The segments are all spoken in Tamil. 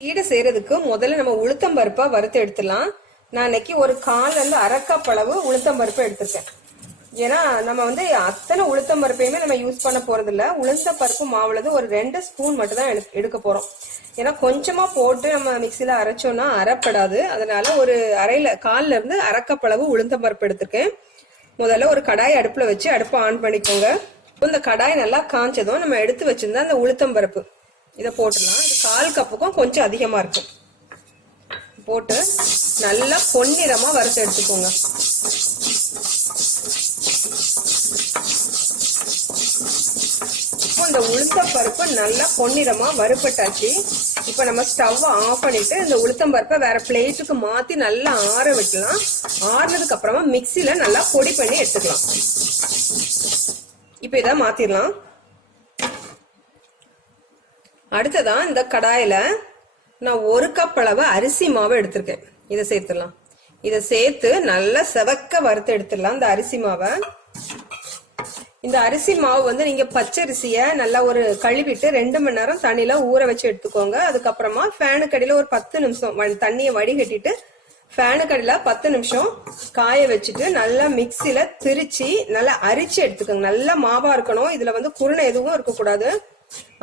சீடை செய்யறதுக்கு முதல்ல நம்ம உளுத்தம் பருப்பை வறுத்து எடுத்துடலாம். நான் இன்னைக்கு ஒரு 1/4 அரை கப் அளவு உளுத்தம் பருப்பு எடுத்திருக்கேன். ஏன்னா நம்ம அத்தனை உளுத்தம் பருப்பையுமே நம்ம யூஸ் பண்ண போறது இல்ல. உளுத்த பருப்பு மாவுலது ஒரு 2 ஸ்பூன் மட்டும் தான் எடுக்க போறோம். ஏன்னா கொஞ்சமா போட்டு நம்ம மிக்சியில அரைச்சோம்னா அரைப்படாது. அதனால ஒரு 1/4 அரை கப் அளவு உளுத்தம் பருப்பு எடுத்திருக்கேன். முதல்ல ஒரு கடாய் அடுப்புல வச்சு அடுப்பை ஆன் பண்ணிக்கோங்க. இந்த கடாய் நல்லா காஞ்சதும் நம்ம எடுத்து வச்சிருந்தா அந்த உளுத்தம் பருப்பு இதை போட்டுடலாம். இது 1/4 கப்புக்கும் கொஞ்சம் அதிகமா இருக்கும். போட்டு நல்லா பொன்னிறமா வறுத்து எடுத்துக்கோங்க. இப்போ இந்த உளுத்தம் பருப்பு நல்லா பொன்னிறமா வறுப்பட்டாச்சு. இப்ப நம்ம ஸ்டவ் ஆஃப் பண்ணிட்டு இந்த உளுத்தம் பருப்பை வேற பிளேட்டுக்கு மாத்தி நல்லா ஆற விட்டுலாம். ஆறுனதுக்கு அப்புறமா மிக்சியில நல்லா பொடி பண்ணி எடுத்துக்கலாம். இப்ப இதை மாத்திரலாம். அடுத்ததான் இந்த கடாயில நான் 1 கப் அளவு அரிசி மாவு எடுத்திருக்கேன். இதை சேர்த்துடலாம். இதை சேர்த்து நல்லா செவக்க வறுத்து எடுத்துடலாம். இந்த அரிசி மாவை இந்த அரிசி மாவு நீங்க பச்சரிசிய நல்லா ஒரு கழுவிட்டு 2 மணி நேரம் தண்ணியில ஊற வச்சு எடுத்துக்கோங்க. அதுக்கப்புறமா ஃபேனுக்கு அடியில ஒரு 10 நிமிஷம் தண்ணியை வடிகட்டிட்டு ஃபேனுக்கு அடியில 10 நிமிஷம் காய வச்சுட்டு நல்லா மிக்சியில திரிச்சு நல்லா அரிச்சு எடுத்துக்கோங்க. நல்லா மாவா இருக்கணும். இதுல குருணை எதுவும் இருக்கக்கூடாது.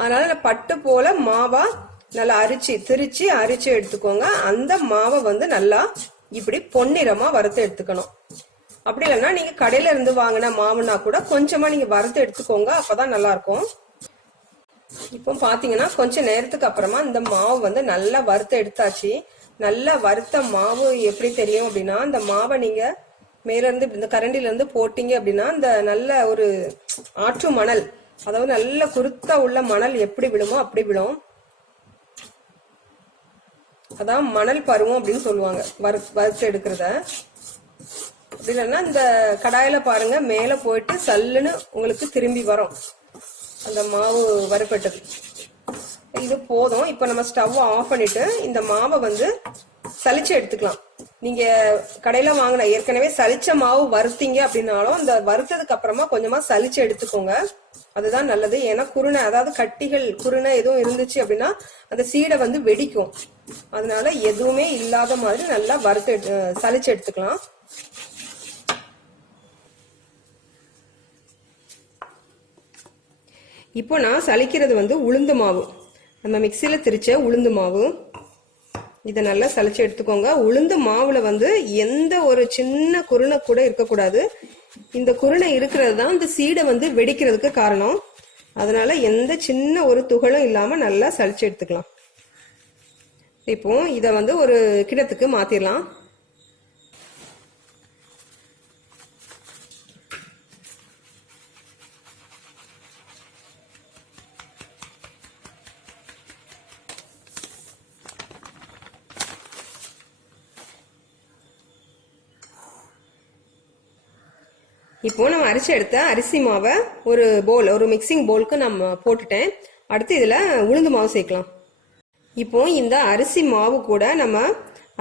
அதனால பட்டு போல மாவா நல்லா திரிச்சு அரிச்சு எடுத்துக்கோங்க. அந்த மாவை நல்லா இப்படி பொன்னிறமா வறுத்து எடுத்துக்கணும். அப்படி இல்லைன்னா நீங்க கடையில இருந்து வாங்கின மாவுனா கூட கொஞ்சமா நீங்க வறுத்து எடுத்துக்கோங்க. அப்பதான் நல்லா இருக்கும். இப்போ பாத்தீங்கன்னா கொஞ்ச நேரத்துக்கு அப்புறமா இந்த மாவு நல்லா வறுத்து எடுத்தாச்சு. நல்லா வறுத்த மாவு எப்படி தெரியும் அப்படின்னா, இந்த மாவை நீங்க மேல இருந்து இந்த கரண்டில இருந்து போட்டீங்க அப்படின்னா இந்த நல்ல ஒரு ஆற்று மணல், அதாவது நல்ல குருத்தா உள்ள மணல் எப்படி விழுமோ அப்படி விழும். அதான் மணல் பருவம் அப்படின்னு சொல்லுவாங்க வறுத்து எடுக்கிறத. அப்படி இல்லைன்னா இந்த கடாயில பாருங்க மேல போயிட்டு சல்லுன்னு உங்களுக்கு திரும்பி வரும் அந்த மாவு வறுப்பட்டது. இது போதும். இப்ப நம்ம ஸ்டவ் ஆஃப் பண்ணிட்டு இந்த மாவை சலிச்சு எடுத்துக்கலாம். நீங்க கடையில வாங்கின ஏற்கனவே சலிச்ச மாவு வறுத்தீங்க அப்படின்னாலும் இந்த வறுத்ததுக்கு அப்புறமா கொஞ்சமா சலிச்சு எடுத்துக்கோங்க. அதுதான் நல்லது. ஏன்னா குருணை, அதாவது கட்டிகள் குருணை எதுவும் இருந்துச்சு அப்படின்னா அந்த சீடை வெடிக்கும். அதனால எதுவுமே இல்லாத மாதிரி நல்லா சலிச்சு எடுத்துக்கலாம். இப்போ நான் சலிக்கிறது உளுந்து மாவு, நம்ம மிக்சியில திரிச்ச உளுந்து மாவு. இதை நல்லா சலிச்சு எடுத்துக்கோங்க. உளுந்து மாவுல எந்த ஒரு சின்ன குருணை கூட இருக்கக்கூடாது. இந்த குருணை இருக்கிறது தான் இந்த சீடை வெடிக்கிறதுக்கு காரணம். அதனால எந்த சின்ன ஒரு துகளும் இல்லாம நல்லா சலிச்சு எடுத்துக்கலாம். இப்போ இதை ஒரு கிண்ணத்துக்கு மாத்திரலாம். இப்போ நம்ம அரிசி எடுத்த அரிசி மாவை ஒரு மிக்சிங் பவுலுக்கு நம்ம போட்டுட்டேன். அடுத்து இதுல உளுந்து மாவு சேர்க்கலாம். இப்போ இந்த அரிசி மாவு கூட நம்ம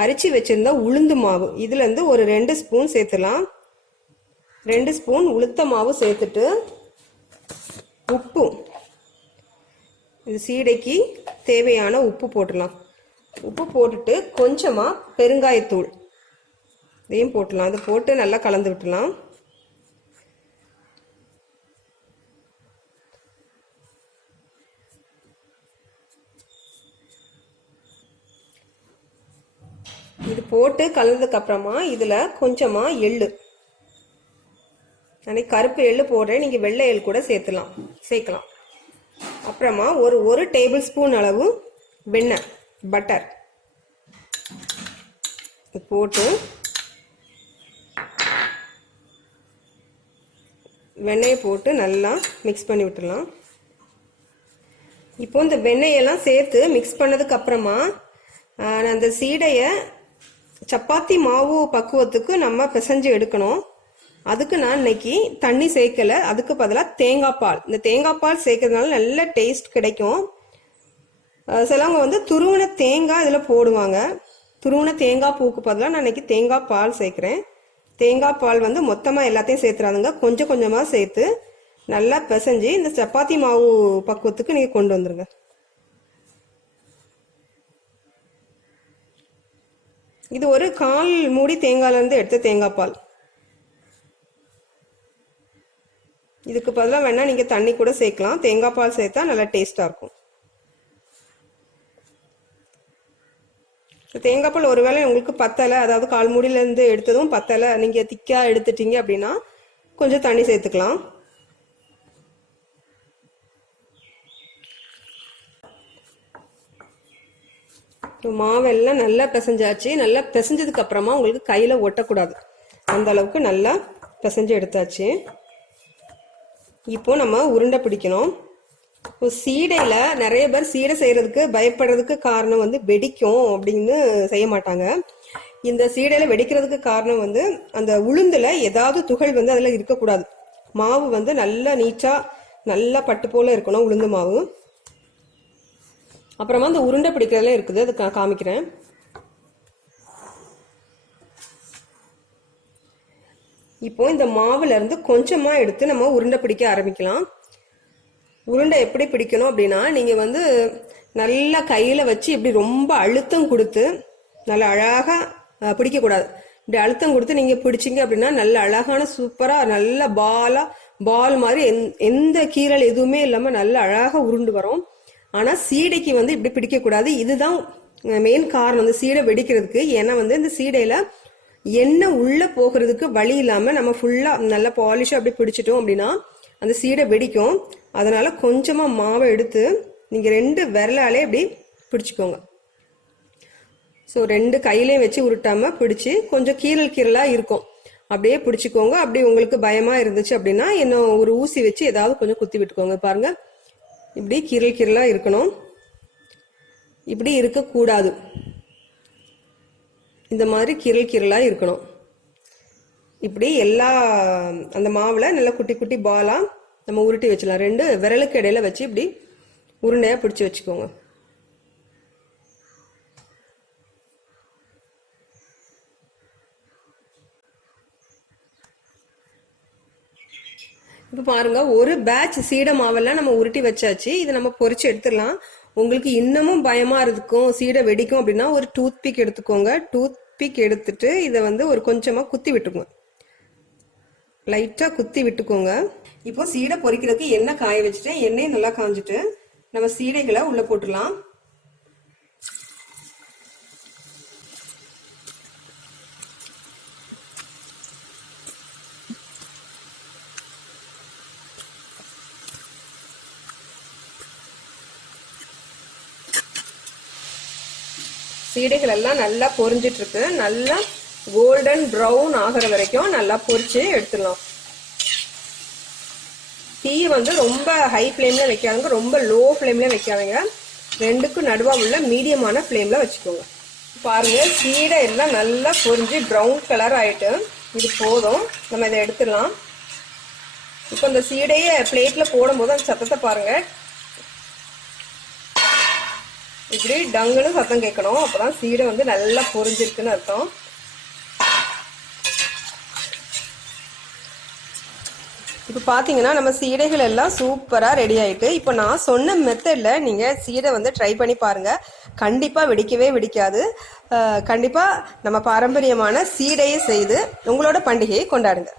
அரிச்சு வச்சிருந்த உளுந்து மாவு இதுல இருந்து ஒரு 2 ஸ்பூன் சேர்த்துலாம். 2 ஸ்பூன் உளுத்த மாவு சேர்த்துட்டு உப்பு, இது சீடைக்கு தேவையான உப்பு போட்டுடலாம். உப்பு போட்டுட்டு கொஞ்சமா பெருங்காயத்தூள் இதையும் போட்டுலாம். அதை போட்டு நல்லா கலந்து விட்டுலாம். இது போட்டு கலந்ததுக்கு அப்புறமா இதுல கொஞ்சமா எள்ளு, நான் கருப்பு எள்ளு போடுறேன், நீங்க வெள்ளை எள் கூட சேர்க்கலாம். அப்புறமா ஒரு டேபிள் ஸ்பூன் அளவு வெண்ணெய், பட்டர் போட்டு வெண்ணெயை போட்டு நல்லா மிக்ஸ் பண்ணி விட்டுடலாம். இப்போ இந்த வெண்ணெயெல்லாம் சேர்த்து மிக்ஸ் பண்ணதுக்கு அப்புறமா அந்த சீடைய சப்பாத்தி மாவு பக்குவத்துக்கு நம்ம பிசைஞ்சு எடுக்கணும். அதுக்கு நான் இன்னைக்கு தண்ணி சேர்க்கல, அதுக்கு பதிலாக தேங்காய் பால். இந்த தேங்காய் பால் சேர்க்கறதுனால நல்ல டேஸ்ட் கிடைக்கும். சிலவங்க துருவன தேங்காய் இதில் போடுவாங்க. துருவன தேங்காய் பூக்கு பதிலாக நான் இன்னைக்கு தேங்காய் பால் சேர்க்கிறேன். தேங்காய் பால் மொத்தமாக எல்லாத்தையும் சேர்த்துறாதுங்க, கொஞ்சம் கொஞ்சமாக சேர்த்து நல்லா பிசைஞ்சு இந்த சப்பாத்தி மாவு பக்குவத்துக்கு நீங்கள் கொண்டு வந்துருங்க. இது ஒரு 1/4 மூடி தேங்காயிலேருந்து எடுத்த தேங்காய் பால். இதுக்கு பதிலாக வேணால் நீங்கள் தண்ணி கூட சேர்க்கலாம். தேங்காய் பால் சேர்த்தா நல்லா டேஸ்ட்டாக இருக்கும். தேங்காய் பால் ஒருவேளை உங்களுக்கு பத்தலை, அதாவது 1/4 மூடியிலேருந்து எடுத்ததும் பத்தலை, நீங்கள் திக்காக எடுத்துட்டீங்க அப்படின்னா கொஞ்சம் தண்ணி சேர்த்துக்கலாம். மாவெல்லாம் நல்லா பிசைஞ்சாச்சு. நல்லா பிசைஞ்சதுக்கு அப்புறமா உங்களுக்கு கையில் ஒட்டக்கூடாது, அந்த அளவுக்கு நல்லா பிசைஞ்சு எடுத்தாச்சு. இப்போ நம்ம உருண்டை பிடிக்கணும். சீடையில் நிறைய பேர் சீடை செய்யறதுக்கு பயப்படுறதுக்கு காரணம் வந்து வெடிக்கும் அப்படின்னு செய்ய மாட்டாங்க. இந்த சீடையில வெடிக்கிறதுக்கு காரணம் வந்து அந்த உளுந்துல ஏதாவது துகள் வந்து அதில் இருக்கக்கூடாது. மாவு வந்து நல்லா நீட்டா நல்லா பட்டு போல இருக்கணும் உளுந்து மாவு. அப்புறமா அந்த உருண்டை பிடிக்கிறதுல இருக்குது, அது காமிக்கிறேன். இப்போ இந்த மாவுல இருந்து கொஞ்சமா எடுத்து நம்ம உருண்டை பிடிக்க ஆரம்பிக்கலாம். உருண்டை எப்படி பிடிக்கணும் அப்படின்னா, நீங்க வந்து நல்லா கையில வச்சு இப்படி ரொம்ப அழுத்தம் கொடுத்து நல்லா அழகா பிடிக்க கூடாது. இப்படி அழுத்தம் கொடுத்து நீங்க பிடிச்சிங்க அப்படின்னா நல்ல அழகான சூப்பரா நல்ல பால் மாதிரி எந்த கீரல் எதுவுமே இல்லாம நல்ல அழகா உருண்டு வரும். ஆனா சீடைக்கு வந்து இப்படி பிடிக்க கூடாது. இதுதான் மெயின் காரணம் இந்த சீடை வெடிக்கிறதுக்கு. ஏன்னா வந்து இந்த சீடையில எண்ணெய் உள்ள போகிறதுக்கு வழி இல்லாம நம்ம ஃபுல்லா நல்லா பாலிஷா அப்படி பிடிச்சிட்டோம் அப்படின்னா அந்த சீடை வெடிக்கும். அதனால கொஞ்சமா மாவை எடுத்து நீங்க 2 விரலாலே இப்படி பிடிச்சுக்கோங்க. ஸோ 2 கையிலையும் வச்சு உருட்டாம பிடிச்சு கொஞ்சம் கீரலா இருக்கும் அப்படியே பிடிச்சிக்கோங்க. அப்படி உங்களுக்கு பயமா இருந்துச்சு அப்படின்னா இன்னும் ஒரு ஊசி வச்சு ஏதாவது கொஞ்சம் குத்தி விட்டுக்கோங்க. பாருங்க, இப்படி கீரலா இருக்கணும், இப்படி இருக்கக்கூடாது. இந்த மாதிரி கீரலா இருக்கணும். இப்படி எல்லா அந்த மாவுல நல்லா குட்டி குட்டி பாலா நம்ம உருட்டி வச்சிடலாம். 2 விரலுக்கு இடையில வச்சு இப்படி உருண்டையா பிடிச்சு வச்சுக்கோங்க. இப்போ பாருங்க, ஒரு பேட்ச் சீடை மாவெல்லாம் நம்ம உருட்டி வச்சாச்சு. இதை நம்ம பொரிச்சு எடுத்துடலாம். உங்களுக்கு இன்னமும் பயமா இருக்கும், சீடை வெடிக்கும் அப்படின்னா ஒரு டூத் பிக் எடுத்துக்கோங்க. டூத் பிக் எடுத்துட்டு இதை வந்து ஒரு கொஞ்சமா குத்தி விட்டுக்கோங்க, லைட்டா குத்தி விட்டுக்கோங்க. இப்போ சீடை பொரிக்கிறதுக்கு எண்ணெய் காய வச்சுட்டு எண்ணெய் நல்லா காஞ்சிட்டு நம்ம சீடைகளை உள்ள போட்டுடலாம். சீடைகள் எல்லாம் நல்லா பொரிஞ்சிட்டு இருக்கு. நல்லா கோல்டன் ப்ரௌன் ஆகிற வரைக்கும் நல்லா பொரிச்சு எடுத்துடலாம். தீ வந்து ரொம்ப ஹை ஃப்ளேம்ல வைக்காதுங்க, ரொம்ப லோ ஃப்ளேம்ல வைக்காதீங்க. 2க்கும் நடுவா உள்ள மீடியமான ஃப்ளேம்ல வச்சுக்கோங்க. பாருங்க, சீடை எல்லாம் நல்லா பொரிஞ்சு ப்ரௌன் கலர் ஆயிட்டு இது போதும், நம்ம இதை எடுத்துடலாம். இப்போ இந்த சீடையை பிளேட்ல போடும் போது அந்த சத்தத்தை பாருங்க, இப்படி டங்குன்னு சத்தம் கேட்கணும். அப்பதான் சீடை வந்து நல்லா பொரிஞ்சிருக்குன்னு அர்த்தம். இப்போ பாத்தீங்கன்னா நம்ம சீடைகள் எல்லாம் சூப்பரா ரெடி ஆயிட்டு. இப்போ நான் சொன்ன மெத்தட்ல நீங்க சீடை வந்து ட்ரை பண்ணி பாருங்க, கண்டிப்பா வெடிக்கவே வெடிக்காது. கண்டிப்பா நம்ம பாரம்பரியமான சீடையை செய்து உங்களோட பண்டிகையை கொண்டாடுங்க.